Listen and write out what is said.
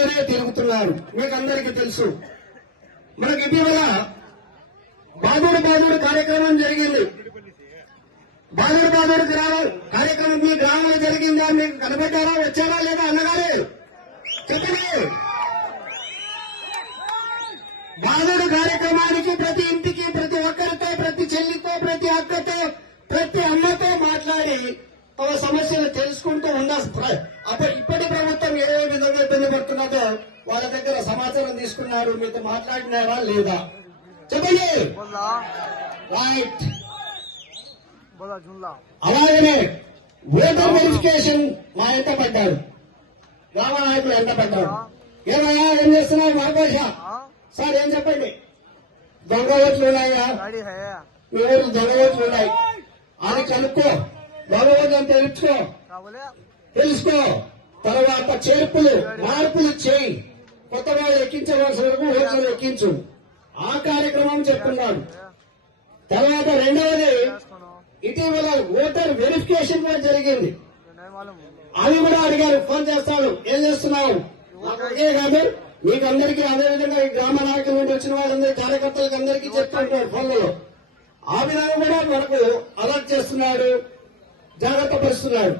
మీదనే తిరుగుతున్నారు. మీకు అందరికీ తెలుసు. మనకి ఇటీవల బాదూరు కార్యక్రమం జరిగింది. బాదూరు కార్యక్రమం మీ గ్రామంలో జరిగిందా? మీకు కనబడ్డారా? వచ్చారా లేదా అన్నగారు చెప్పండి. బాదూరు కార్యక్రమానికి ప్రతి ఇంటికి, ప్రతి ఒక్కరితో, ప్రతి చెల్లితో, ప్రతి అక్కతో, ప్రతి అమ్మతో మాట్లాడి ఒక సమస్యలు తెలుసుకుంటూ ఉన్న ఇప్పటి ప్రభుత్వం ఏ విధంగా ఇబ్బంది పడుతున్నదో వాళ్ళ దగ్గర సమాచారం తీసుకున్నారు. మీతో మాట్లాడినారా లేదా చెప్పండి. రైట్. అలాగనే ఓటర్ వెరిఫికేషన్ మా ఎంత పడ్డారు, గ్రామ నాయకులు ఎంత పడ్డారు? ఏమయ్యా ఏం చేస్తున్నావు మహబూష సార్? ఏం చెప్పండి. దొంగ ఓట్లు ఉన్నాయా? మీ ఊరు దొంగ ఓట్లు ఉన్నాయి అని కనుక్కో. దొంగ ఓట్లు అని తెలుసుకో. తర్వాత చేర్పులు మార్పులు చేయి. కొత్త వాళ్ళు ఎక్కించవలసిన వరకు ఓట్లు ఎక్కించు. ఆ కార్యక్రమం చెప్తున్నాడు. తర్వాత రెండవది ఇటీవల ఓటర్ వెరిఫికేషన్ కూడా జరిగింది. అవి కూడా అడిగారు. ఫోన్ చేస్తాడు, ఏం చేస్తున్నావు? ఒకే కాదు మీకు అందరికీ అదేవిధంగా ఈ గ్రామ నాయకుల నుండి వచ్చిన వాళ్ళందరికీ, కార్యకర్తలకు అందరికీ చెప్తుంటాడు ఫోన్లలో. ఆ విధంగా కూడా మనకు అలర్ట్ చేస్తున్నాడు, జాగ్రత్త పరుస్తున్నాడు.